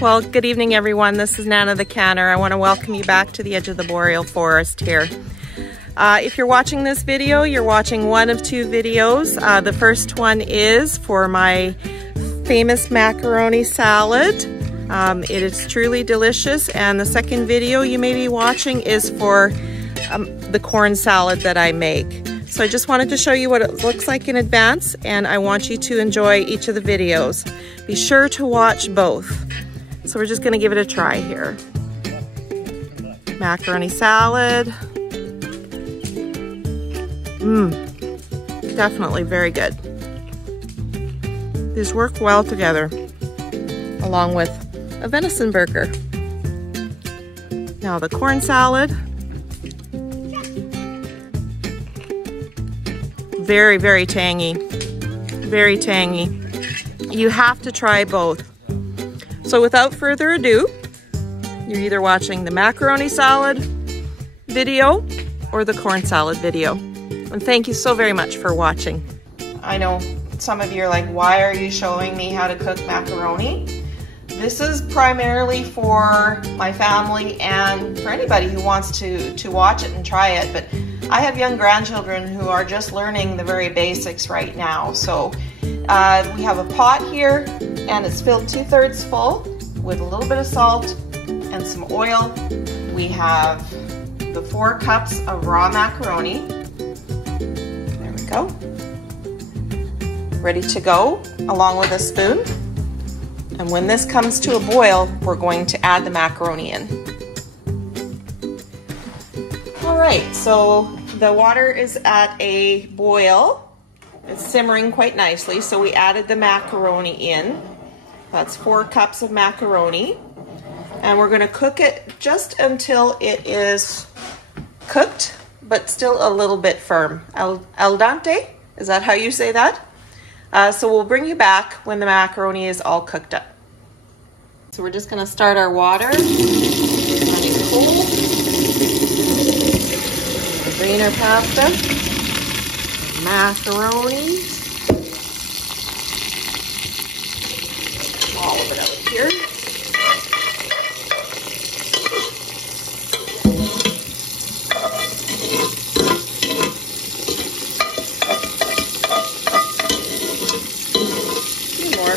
Well, good evening everyone. This is Nana the Canner. I want to welcome you back to the edge of the boreal forest here. If you're watching this video, you're watching one of two videos. The first one is for my famous macaroni salad. It is truly delicious. And the second video you may be watching is for the corn salad that I make. So I just wanted to show you what it looks like in advance, and I want you to enjoy each of the videos. Be sure to watch both. So we're just gonna give it a try here. Macaroni salad. Definitely very good. These work well together, along with a venison burger. Now the corn salad. Very, very tangy. Very tangy. You have to try both. So without further ado, you're either watching the macaroni salad video or the corn salad video. And thank you so very much for watching. I know some of you are like, why are you showing me how to cook macaroni? This is primarily for my family and for anybody who wants to watch it and try it. But I have young grandchildren who are just learning the very basics right now. So we have a pot here, and it's filled 2/3 full with a little bit of salt and some oil. We have the 4 cups of raw macaroni. There we go. Ready to go, along with a spoon. And when this comes to a boil, we're going to add the macaroni in. All right, so the water is at a boil. It's simmering quite nicely, so we added the macaroni in. That's 4 cups of macaroni. And we're gonna cook it just until it is cooked, but still a little bit firm. Al dente, is that how you say that? So we'll bring you back when the macaroni is all cooked up. So we're just gonna start our water, running cold. Drain our pasta, macaroni, all of it out here. A few more.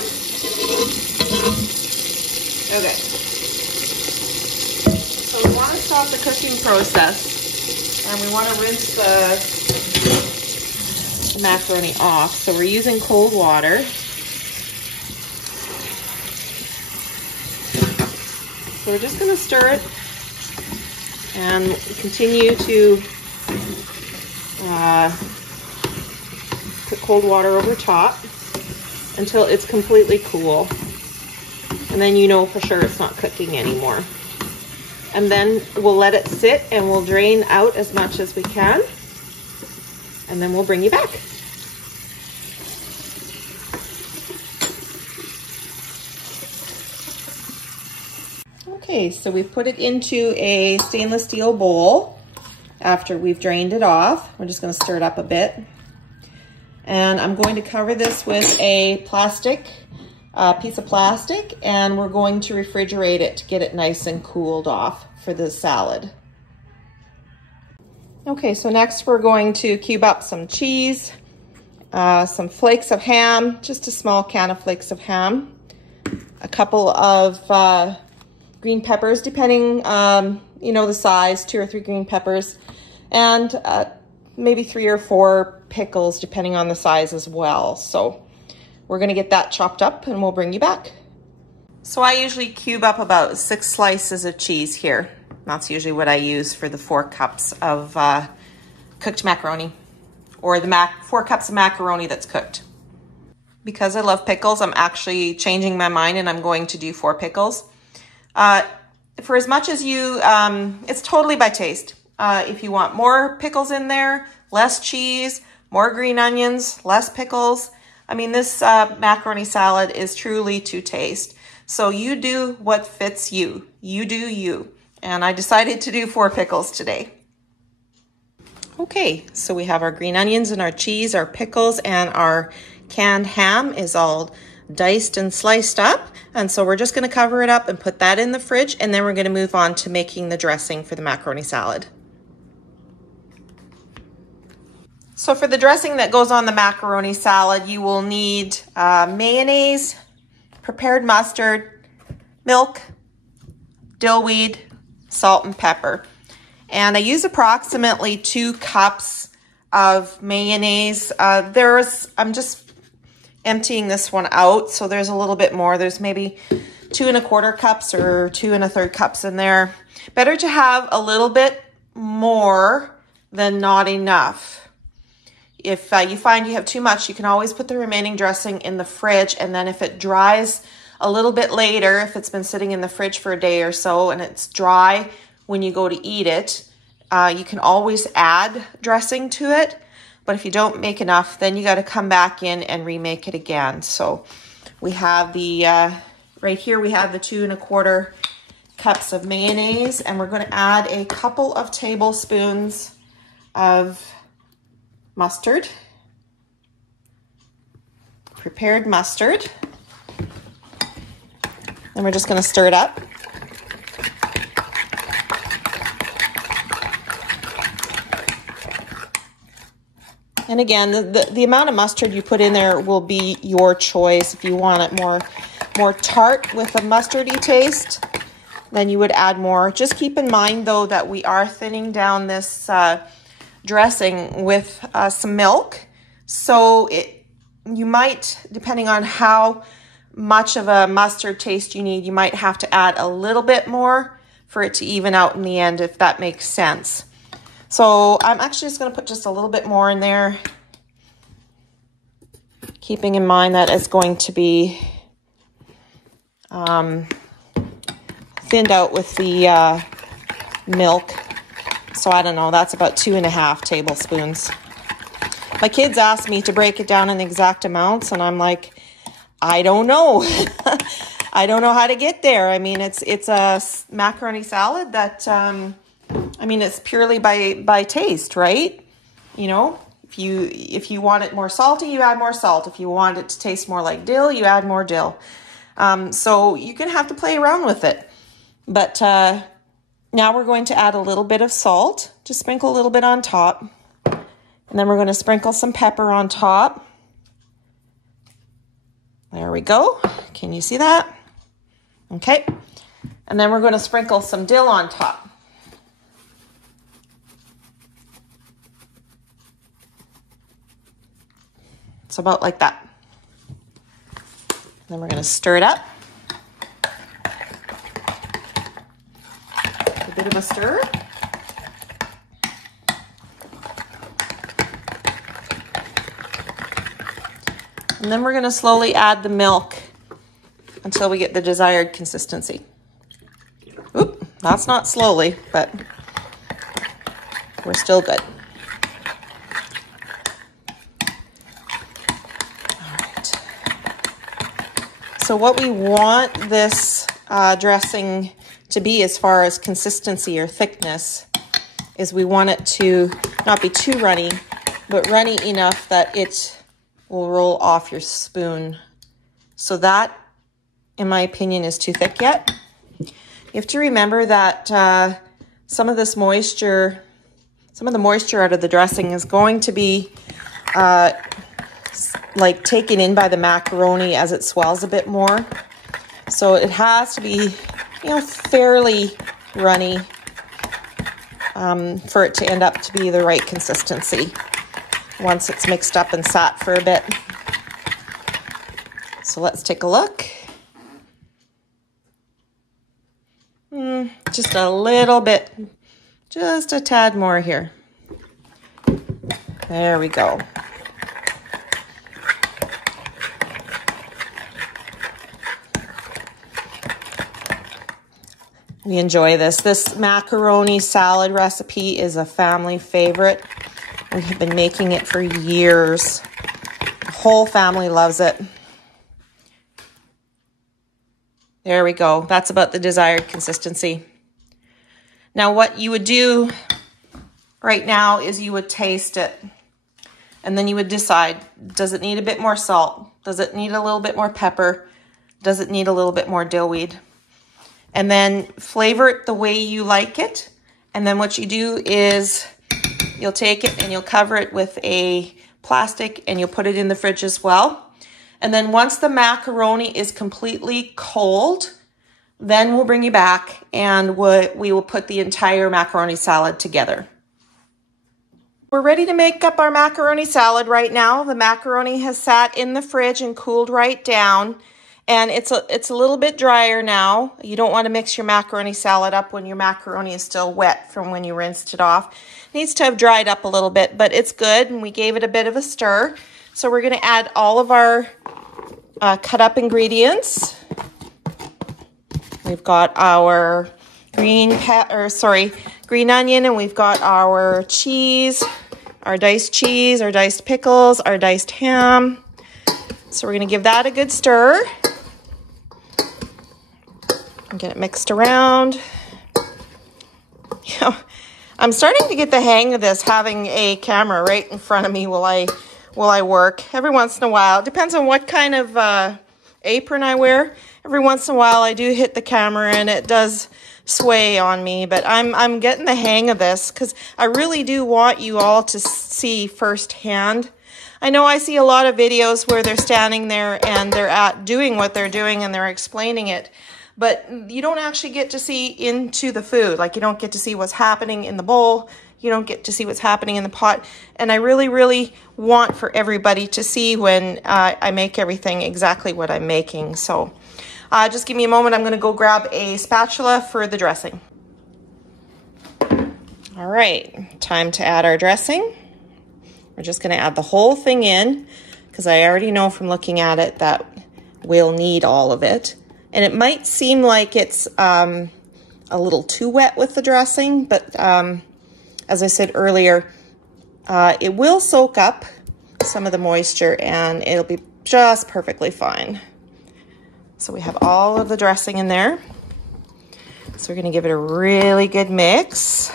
Okay. So we want to stop the cooking process. And we want to rinse the macaroni off. So we're using cold water. So we're just going to stir it and continue to put cold water over top until it's completely cool. And then you know for sure it's not cooking anymore. And then we'll let it sit and we'll drain out as much as we can. And then we'll bring you back. Okay, so we've put it into a stainless steel bowl after we've drained it off. We're just gonna stir it up a bit. And I'm going to cover this with a plastic piece of plastic, and we're going to refrigerate it to get it nice and cooled off for the salad. Okay, so next we're going to cube up some cheese, some flakes of ham, just a small can of flakes of ham, a couple of green peppers, depending, you know, the size, 2 or 3 green peppers, and maybe 3 or 4 pickles, depending on the size as well. So we're gonna get that chopped up and we'll bring you back. So I usually cube up about 6 slices of cheese here. That's usually what I use for the 4 cups of cooked macaroni, or the 4 cups of macaroni that's cooked. Because I love pickles, I'm actually changing my mind and I'm going to do 4 pickles. For as much as you, it's totally by taste. If you want more pickles in there, less cheese, more green onions, less pickles. I mean, this macaroni salad is truly to taste. So you do what fits you. You do you. And I decided to do 4 pickles today. Okay, so we have our green onions and our cheese, our pickles, and our canned ham is all diced and sliced up. And so we're just going to cover it up and put that in the fridge, and then we're going to move on to making the dressing for the macaroni salad. So for the dressing that goes on the macaroni salad, you will need mayonnaise, prepared mustard, milk, dill weed, salt, and pepper. And I use approximately 2 cups of mayonnaise. I'm just emptying this one out, so there's a little bit more. There's maybe 2 1/4 cups or 2 1/3 cups in there. Better to have a little bit more than not enough. If you find you have too much, you can always put the remaining dressing in the fridge, and then if it dries a little bit later, if it's been sitting in the fridge for a day or so and it's dry when you go to eat it, you can always add dressing to it. But if you don't make enough, then you got to come back in and remake it again. So we have the, right here we have the 2 1/4 cups of mayonnaise, and we're going to add a couple of tablespoons of mustard, prepared mustard. And we're just going to stir it up. And again, the amount of mustard you put in there will be your choice. If you want it more tart with a mustardy taste, then you would add more. Just keep in mind, though, that we are thinning down this dressing with some milk. So you might, depending on how much of a mustard taste you need, you might have to add a little bit more for it to even out in the end, if that makes sense. So I'm actually just going to put just a little bit more in there, keeping in mind that it's going to be thinned out with the milk. So I don't know, that's about 2 1/2 tablespoons. My kids asked me to break it down in exact amounts, and I'm like, I don't know. I don't know how to get there. I mean, it's a macaroni salad that, I mean, it's purely by taste, right? You know, if you want it more salty, you add more salt. If you want it to taste more like dill, you add more dill. So you're going to have to play around with it. But now we're going to add a little bit of salt. Just sprinkle a little bit on top. And then we're going to sprinkle some pepper on top. There we go. Can you see that? Okay. And then we're going to sprinkle some dill on top. It's about like that. Then we're going to stir it up. A bit of a stir. And then we're going to slowly add the milk until we get the desired consistency. Oop, that's not slowly, but we're still good. All right. So what we want this dressing to be as far as consistency or thickness is we want it to not be too runny, but runny enough that it will roll off your spoon. So that, in my opinion, is too thick yet. You have to remember that some of the moisture out of the dressing is going to be like taken in by the macaroni as it swells a bit more. So it has to be, you know, fairly runny for it to end up to be the right consistency once it's mixed up and sat for a bit. So let's take a look. Just a little bit, just a tad more here. There we go. We enjoy this. This macaroni salad recipe is a family favorite. We have been making it for years. The whole family loves it. There we go. That's about the desired consistency. Now what you would do right now is you would taste it. And then you would decide, does it need a bit more salt? Does it need a little bit more pepper? Does it need a little bit more dill weed? And then flavor it the way you like it. And then what you do is you'll take it and you'll cover it with a plastic and you'll put it in the fridge as well. And then once the macaroni is completely cold, then we'll bring you back and we will put the entire macaroni salad together. We're ready to make up our macaroni salad right now. The macaroni has sat in the fridge and cooled right down. And it's a little bit drier now. You don't want to mix your macaroni salad up when your macaroni is still wet from when you rinsed it off. It needs to have dried up a little bit, but it's good. And we gave it a bit of a stir. So we're going to add all of our cut up ingredients. We've got our green onion, and we've got our cheese, our diced pickles, our diced ham. So we're going to give that a good stir. And get it mixed around. You know, I'm starting to get the hang of this, having a camera right in front of me while I work. Every once in a while, it depends on what kind of apron I wear. Every once in a while, I do hit the camera and it does sway on me. But I'm getting the hang of this because I really do want you all to see firsthand. I know I see a lot of videos where they're standing there and they're doing what they're doing and they're explaining it. But you don't actually get to see into the food. Like, you don't get to see what's happening in the bowl. You don't get to see what's happening in the pot. And I really, really want for everybody to see when I make everything exactly what I'm making. So just give me a moment. I'm going to go grab a spatula for the dressing. All right, time to add our dressing. We're just going to add the whole thing in because I already know from looking at it that we'll need all of it. And it might seem like it's a little too wet with the dressing, but as I said earlier, it will soak up some of the moisture and it'll be just perfectly fine. So we have all of the dressing in there. So we're going to give it a really good mix.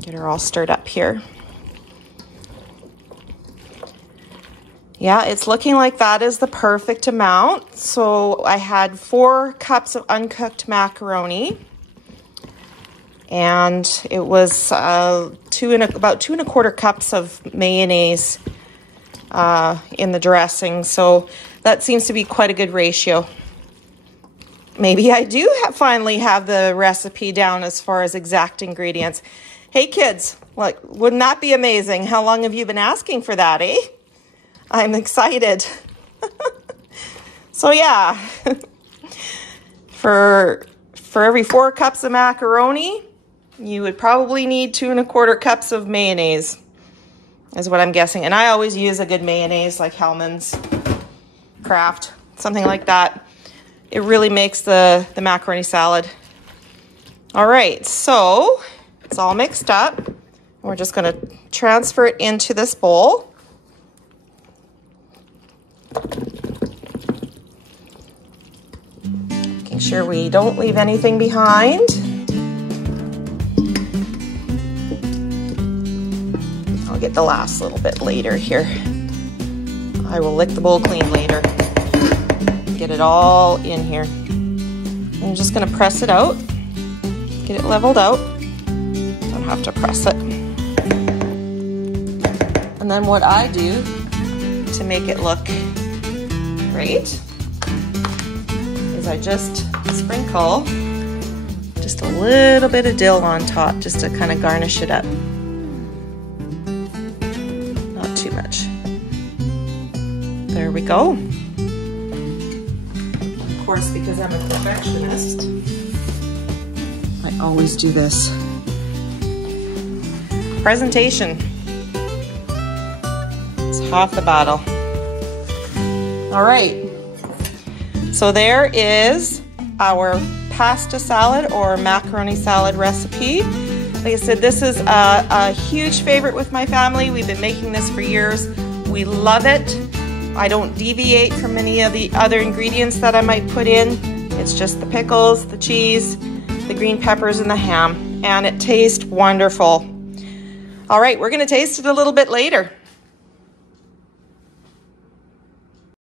Get her all stirred up here. Yeah, it's looking like that is the perfect amount. So I had 4 cups of uncooked macaroni. And it was about 2 1/4 cups of mayonnaise in the dressing. So that seems to be quite a good ratio. Maybe I do finally have the recipe down as far as exact ingredients. Hey kids, like, wouldn't that be amazing? How long have you been asking for that, eh? I'm excited. So yeah, for every 4 cups of macaroni, you would probably need 2 1/4 cups of mayonnaise, is what I'm guessing. And I always use a good mayonnaise like Hellmann's, Kraft, something like that. It really makes the macaroni salad. All right, so it's all mixed up. We're just gonna transfer it into this bowl. Making sure we don't leave anything behind. I'll get the last little bit later here. I will lick the bowl clean later. Get it all in here. I'm just going to press it out. Get it leveled out. Don't have to press it. And then what I do to make it look great is I just sprinkle just a little bit of dill on top just to kind of garnish it up. Not too much. There we go. Of course, because I'm a perfectionist, I always do this. Presentation. It's half the battle. All right, so there is our pasta salad or macaroni salad recipe. Like I said, this is a huge favorite with my family. We've been making this for years. We love it. I don't deviate from any of the other ingredients that I might put in. It's just the pickles, the cheese, the green peppers, and the ham, and it tastes wonderful. All right, we're gonna taste it a little bit later.